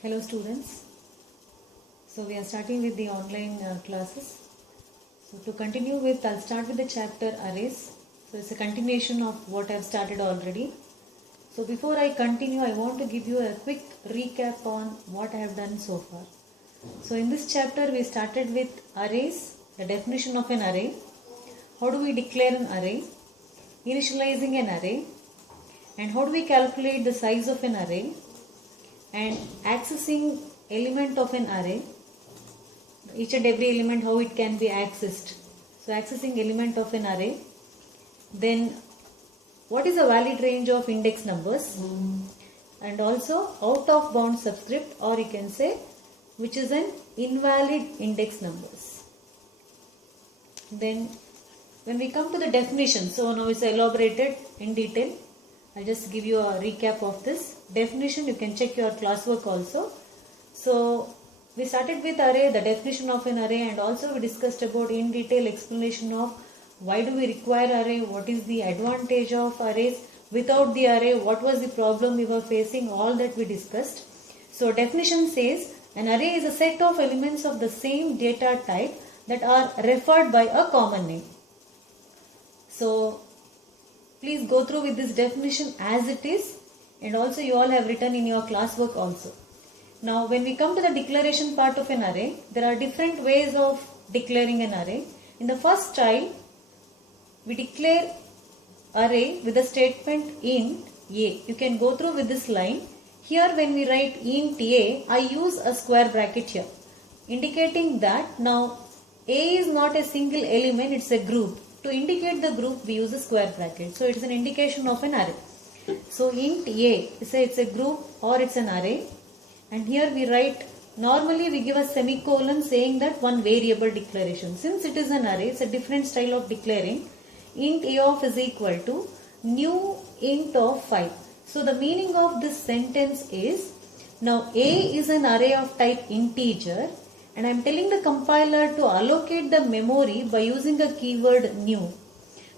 Hello students. So we are starting with the online classes. So to continue with, I'll start with the chapter arrays. So it's a continuation of what I've started already. So before I continue, I want to give you a quick recap on what I have done so far. So in this chapter, we started with arrays, the definition of an array. How do we declare an array? Initializing an array. And how do we calculate the size of an array? And accessing element of an array, each and every element, how it can be accessed. So accessing element of an array. Then what is a valid range of index numbers, and also out of bound subscript, or you can say which is an invalid index numbers. Then when we come to the definition, so now it's elaborated in detail. I'll just give you a recap of this definition. You can check your classwork also. So we started with array, the definition of an array, and also we discussed about in detail explanation of why do we require array, what is the advantage of arrays, without the array what was the problem we were facing, all that we discussed. So definition says an array is a set of elements of the same data type that are referred by a common name. So please go through with this definition as it is, and also you all have written in your classwork also. Now when we come to the declaration part of an array, there are different ways of declaring an array. In the first style, we declare array with the statement int a. You can go through with this line. Here when we write int a, I use a square bracket here, indicating that now a is not a single element, it's a group. To indicate the group, we use a square bracket. So it is an indication of an array. So int a, say it's a group or it's an array. And here we write, normally we give a semicolon saying that one variable declaration. Since it is an array, it's a different style of declaring. Int a of is equal to new int of 5. So the meaning of this sentence is, now a is an array of type integer, and I am telling the compiler to allocate the memory by using a keyword new.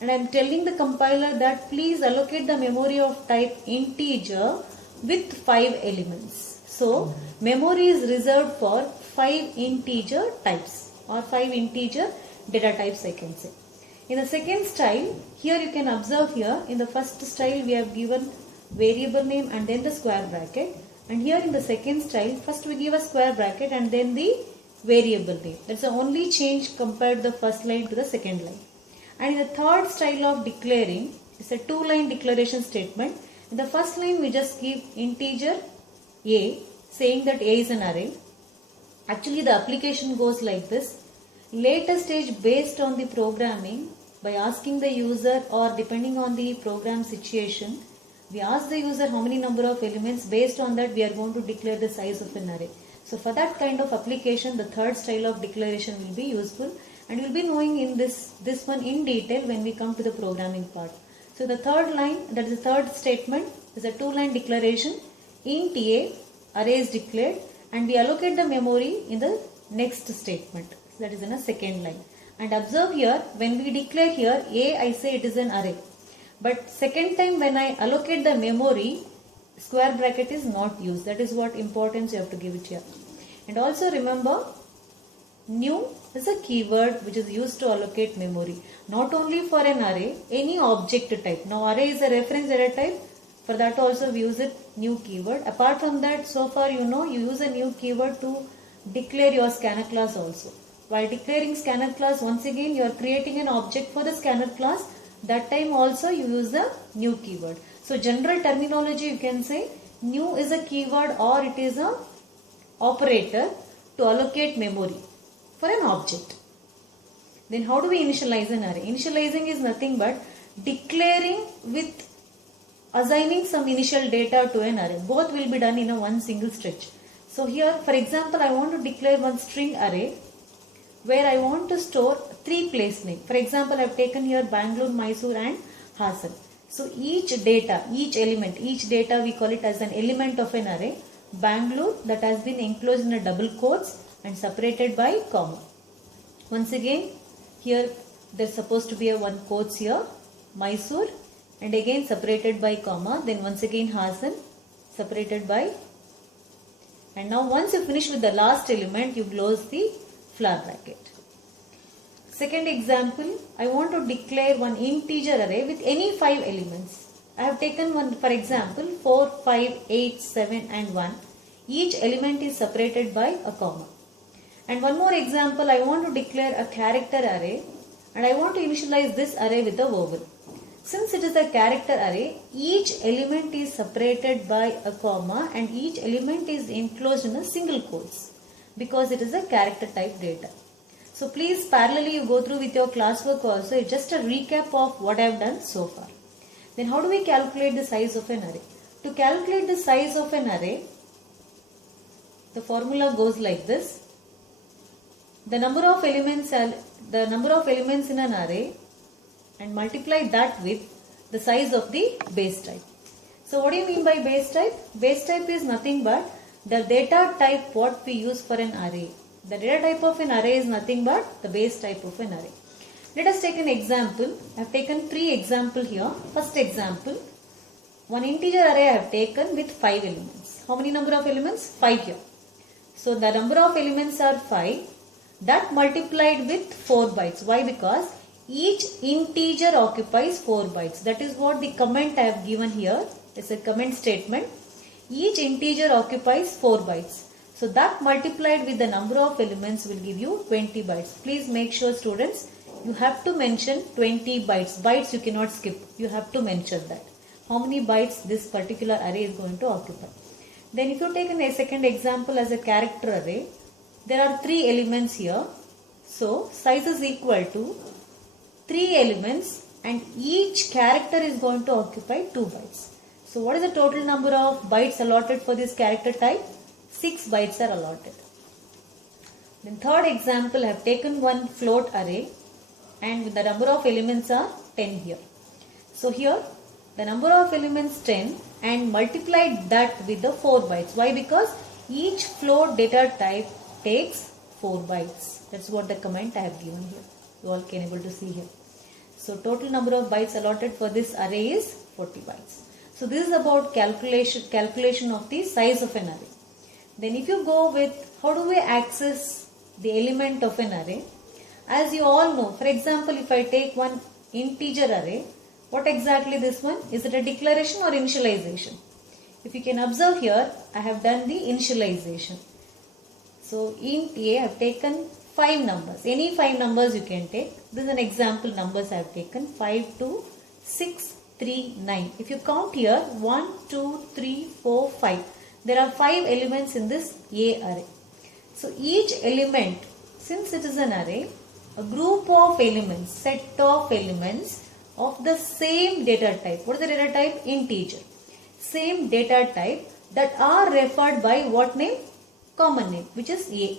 And I am telling the compiler that please allocate the memory of type integer with 5 elements. So memory is reserved for 5 integer types or 5 integer data types, I can say. In the second style, here you can observe here, in the first style we have given variable name and then the square bracket. And here in the second style, first we give a square bracket and then the variable name. That's the only change compared to the first line to the second line. And in the third style of declaring, it's a 2-line declaration statement. In the first line we just give integer a, saying that a is an array. Actually the application goes like this. Later stage, based on the programming, by asking the user or depending on the program situation, we ask the user how many number of elements. Based on that we are going to declare the size of an array. So for that kind of application, the third style of declaration will be useful, and you will be knowing in this one in detail when we come to the programming part. So the third line, that is the third statement, is a 2-line declaration. Int a, array is declared, and we allocate the memory in the next statement. So that is in a second line. And observe here, when we declare here a, I say it is an array. But second time when I allocate the memory, square bracket is not used. That is what importance you have to give it here. And also remember, new is a keyword which is used to allocate memory. Not only for an array, any object type. Now array is a reference data type. For that also we use a new keyword. Apart from that, so far you know, you use a new keyword to declare your scanner class also. While declaring scanner class, once again you are creating an object for the scanner class. That time also you use the new keyword. So general terminology, you can say new is a keyword or it is a operator to allocate memory for an object. Then how do we initialize an array? Initializing is nothing but declaring with assigning some initial data to an array. Both will be done in a one single stretch. So here, for example, I want to declare one string array where I want to store 3 place name. For example, I have taken here Bangalore, Mysore and Hassan. So each data, each element, each data we call it as an element of an array. Bangalore, that has been enclosed in a double quotes and separated by comma. Once again, here there is supposed to be a one quotes here. Mysore, and again separated by comma. Then once again Hassan, separated by And now once you finish with the last element, you close the flower bracket. Second example, I want to declare one integer array with any 5 elements. I have taken one, for example, 4, 5, 8, 7 and 1. Each element is separated by a comma. And one more example, I want to declare a character array and I want to initialize this array with a vowel. Since it is a character array, each element is separated by a comma and each element is enclosed in a single quotes because it is a character type data. So please parallelly you go through with your classwork also. It's just a recap of what I have done so far. Then how do we calculate the size of an array? To calculate the size of an array, the formula goes like this. The number of elements in an array and multiply that with the size of the base type. So what do you mean by base type? Base type is nothing but the data type what we use for an array. The data type of an array is nothing but the base type of an array. Let us take an example. I have taken 3 examples here. First example, one integer array I have taken with 5 elements. How many number of elements? 5 here. So the number of elements are 5. That multiplied with 4 bytes. Why? Because each integer occupies 4 bytes. That is what the comment I have given here. It's a comment statement. Each integer occupies 4 bytes. So that multiplied with the number of elements will give you 20 bytes. Please make sure, students, you have to mention 20 bytes. Bytes you cannot skip. You have to mention that. How many bytes this particular array is going to occupy. Then if you take a second example as a character array, there are 3 elements here. So size is equal to 3 elements and each character is going to occupy 2 bytes. So what is the total number of bytes allotted for this character type? 6 bytes are allotted. Then third example, I have taken one float array and the number of elements are 10 here. So here the number of elements 10 and multiplied that with the 4 bytes. Why? Because each float data type takes 4 bytes. That's what the comment I have given here. You all can able to see here. So total number of bytes allotted for this array is 40 bytes. So this is about calculation of the size of an array. Then if you go with how do we access the element of an array? As you all know, for example, if I take one integer array, what exactly this one? Is it a declaration or initialization? If you can observe here, I have done the initialization. So int A, I have taken 5 numbers. Any 5 numbers you can take. This is an example numbers I have taken. 5, 2, 6, 3, 9. If you count here, 1, 2, 3, 4, 5. There are 5 elements in this A array. So each element, since it is an array, a group of elements, set of elements of the same data type. What is the data type? Integer. Same data type that are referred by what name? Common name, which is A.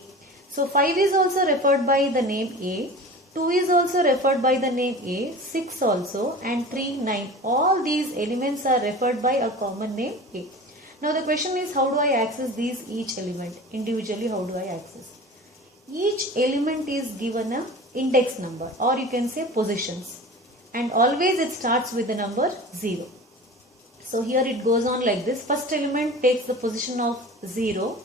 So 5 is also referred by the name A. 2 is also referred by the name A. 6 also and 3, 9. All these elements are referred by a common name A. Now the question is, how do I access these each element? Individually, how do I access? Each element is given a index number or you can say positions. And always it starts with the number 0. So here it goes on like this. First element takes the position of 0.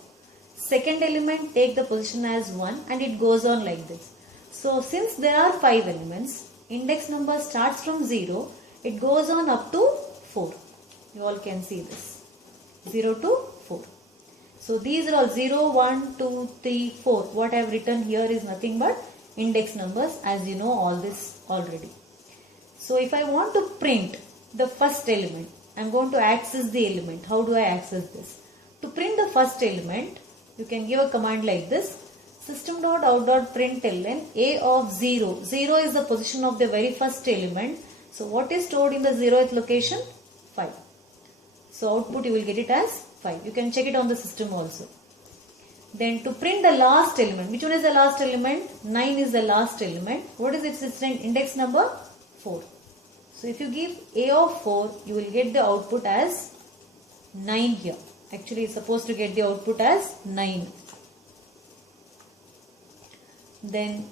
Second element take the position as 1 and it goes on like this. So since there are 5 elements, index number starts from 0. It goes on up to 4. You all can see this. 0 to 4. So these are all 0, 1, 2, 3, 4. What I have written here is nothing but index numbers, as you know all this already. So if I want to print the first element, I am going to access the element. How do I access this? To print the first element, you can give a command like this. System.out.println A of 0. 0 is the position of the very first element. So what is stored in the 0th location? 5. So output you will get it as 5. You can check it on the system also. Then to print the last element. Which one is the last element? 9 is the last element. What is its index number? 4. So if you give A of 4, you will get the output as 9 here. Actually it's supposed to get the output as 9. Then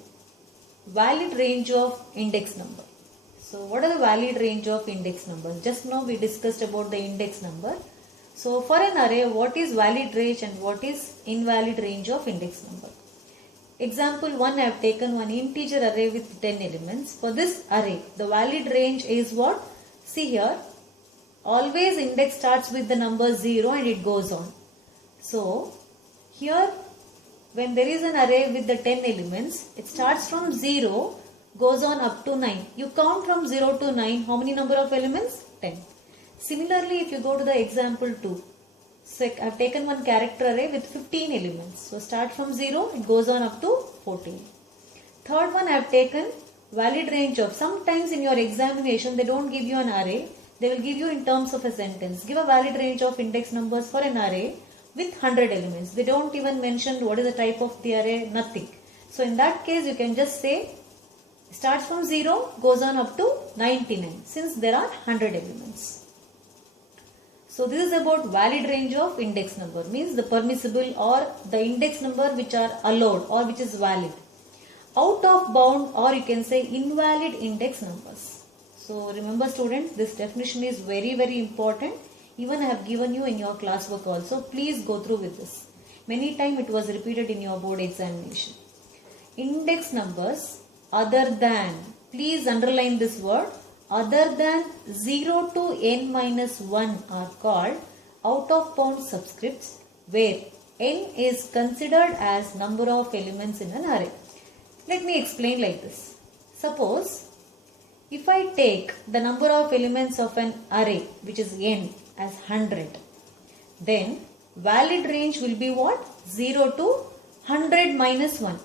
valid range of index number. So what are the valid range of index numbers? Just now we discussed about the index number. So for an array, what is valid range and what is invalid range of index number? Example 1, I have taken one integer array with 10 elements. For this array, the valid range is what? See here, always index starts with the number 0 and it goes on. So here, when there is an array with the 10 elements, it starts from 0, goes on up to 9. You count from 0 to 9, how many number of elements? 10. Similarly, if you go to the example 2, so I have taken one character array with 15 elements. So start from 0, it goes on up to 14. Third one, I have taken valid range of, sometimes in your examination they don't give you an array, they will give you in terms of a sentence. Give a valid range of index numbers for an array with 100 elements. They don't even mention what is the type of the array, nothing. So in that case, you can just say starts from 0, goes on up to 99 since there are 100 elements. So this is about valid range of index number, means the permissible or the index number which are allowed or which is valid. Out of bound, or you can say invalid index numbers. So remember students, this definition is very important. Even I have given you in your classwork also. Please go through with this. Many times it was repeated in your board examination. Index numbers other than, please underline this word, other than 0 to n minus 1 are called out of bound subscripts where n is considered as number of elements in an array. Let me explain like this. Suppose if I take the number of elements of an array which is n as 100, then valid range will be what? 0 to 100 minus 1.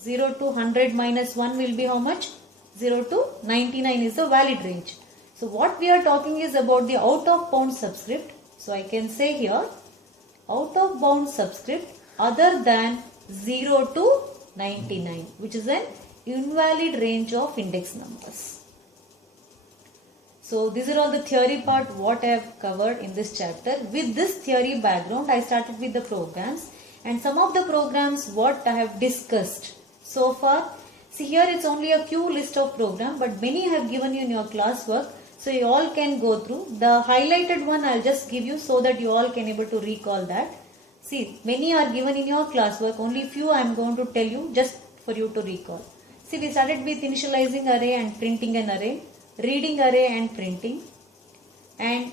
0 to 100 minus 1 will be how much? 0 to 99 is the valid range. So what we are talking is about the out of bound subscript. So I can say here out of bound subscript other than 0 to 99, which is an invalid range of index numbers. So these are all the theory part what I have covered in this chapter. With this theory background, I started with the programs, and some of the programs what I have discussed so far. See here it's only a few list of program, but many I have given you in your classwork, so you all can go through. The highlighted one I'll just give you so that you all can able to recall that. See, many are given in your classwork, only few I am going to tell you just for you to recall. See, we started with initializing array and printing an array, reading array and printing. And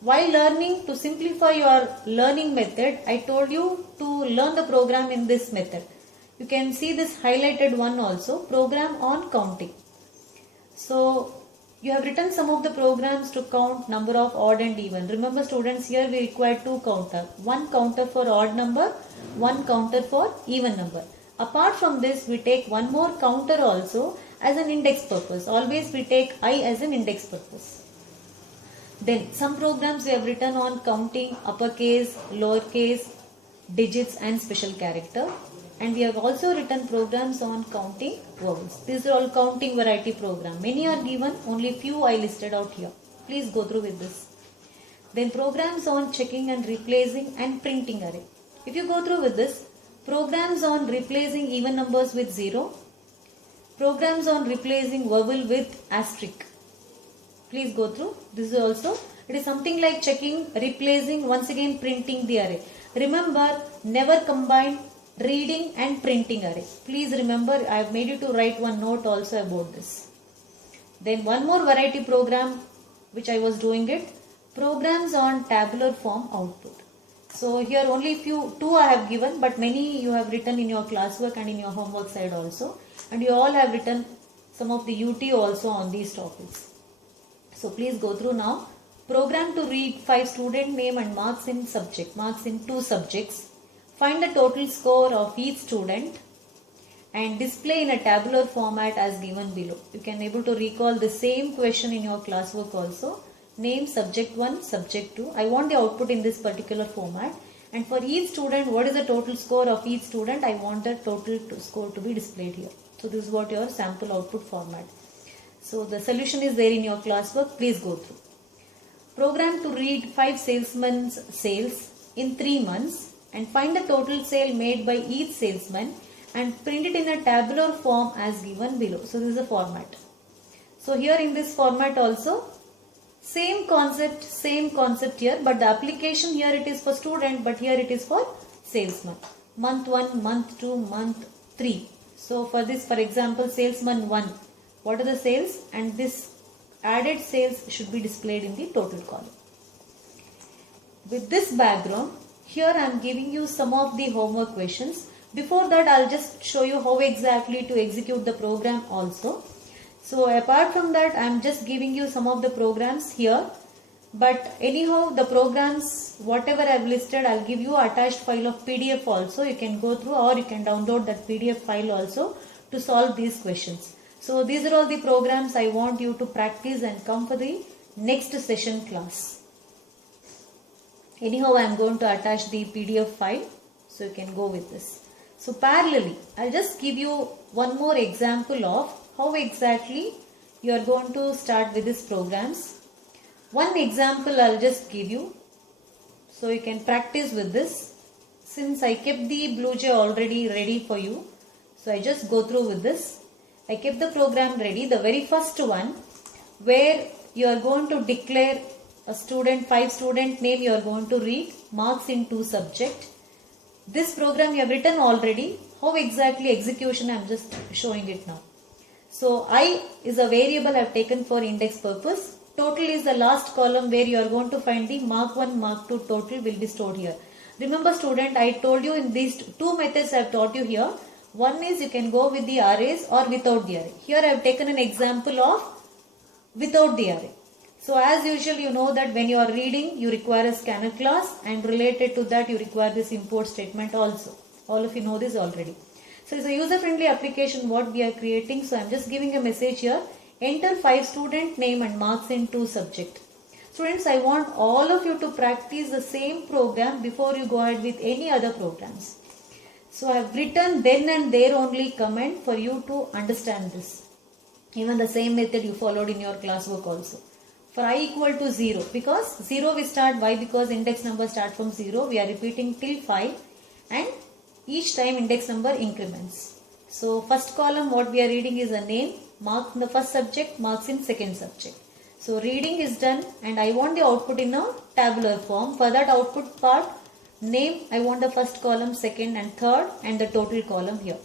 while learning, to simplify your learning method, I told you to learn the program in this method. You can see this highlighted one also, program on counting. So you have written some of the programs to count number of odd and even. Remember students, here we require two counter. One counter for odd number, one counter for even number. Apart from this, we take one more counter also as an index purpose. Always we take I as an index purpose. Then some programs we have written on counting uppercase, lowercase, digits and special character. And we have also written programs on counting vowels. These are all counting variety program. Many are given, only few I listed out here. Please go through with this. Then programs on checking and replacing and printing array. If you go through with this, programs on replacing even numbers with 0. Programs on replacing vowel with asterisk. Please go through. This is also, it is something like checking, replacing, once again printing the array. Remember, never combine reading and printing array. Please remember, I have made you to write one note also about this. Then one more variety program which I was doing it, programs on tabular form output. So here only two I have given, but many you have written in your classwork and in your homework side also. And you all have written some of the UT also on these topics. So please go through now. Program to read 5 student name and marks in subject, marks in 2 subjects. Find the total score of each student and display in a tabular format as given below. You can able to recall the same question in your classwork also. Name subject 1, subject 2. I want the output in this particular format. And for each student, what is the total score of each student? I want the total score to be displayed here. So this is what your sample output format. So the solution is there in your classwork. Please go through. Program to read 5 salesmen's sales in 3 months. And find the total sale made by each salesman and print it in a tabular form as given below. So this is the format. So here in this format also, Same concept here, but the application here it is for student, but here it is for salesman. Month 1, month 2, month 3. So for this, for example, salesman 1, what are the sales? And this added sales should be displayed in the total column. With this background, here I am giving you some of the homework questions. Before that, I'll just show you how exactly to execute the program also. So apart from that, I'm just giving you some of the programs here. But anyhow, the programs, whatever I've listed, I'll give you attached file of PDF also. You can go through, or you can download that PDF file also to solve these questions. So these are all the programs I want you to practice and come for the next session class. Anyhow, I'm going to attach the PDF file, so you can go with this. So parallelly, I'll just give you one more example of how exactly you are going to start with these programs. One example I'll just give you, so you can practice with this. Since I kept the BlueJ already ready for you, so I just go through with this. I kept the program ready. The very first one, where you are going to declare a student, 5 student name you are going to read, marks in 2 subject. This program you have written already. How exactly execution I am just showing it now. So I is a variable I have taken for index purpose. Total is the last column where you are going to find the mark 1, mark 2 total will be stored here. Remember student, I told you in these 2 methods I have taught you here. One is you can go with the arrays or without the array. Here I have taken an example of without the array. So as usual, you know that when you are reading, you require a scanner class, and related to that you require this import statement also. All of you know this already. So it's a user-friendly application what we are creating. So I'm just giving a message here. Enter 5 student name and marks in 2 subject. Students, I want all of you to practice the same program before you go ahead with any other programs. So I have written then and there only comment for you to understand this. Even the same method you followed in your classwork also. For I equal to 0, because 0 we start, why? Because index number start from 0, we are repeating till 5, and each time index number increments. So first column what we are reading is a name, mark in the first subject, marks in second subject. So reading is done, and I want the output in a tabular form. For that output part, name, I want the first column, second and third, and the total column here.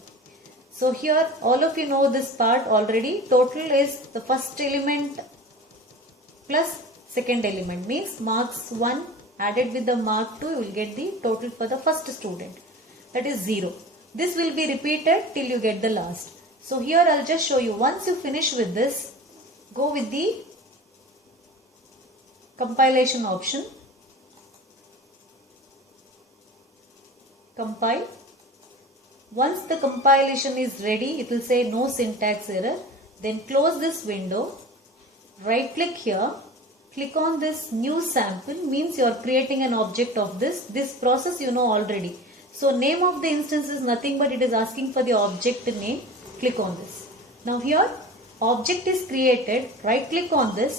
So here all of you know this part already. Total is the first element plus second element, means marks 1 added with the mark 2, you will get the total for the first student, that is 0. This will be repeated till you get the last. So here I'll just show you. Once you finish with this, go with the compilation option. Compile. Once the compilation is ready, it will say no syntax error. Then close this window. Right click here, click on this new sample, means you are creating an object of this process you know already. So name of the instance is nothing but it is asking for the object name. Click on this. Now here object is created, right click on this,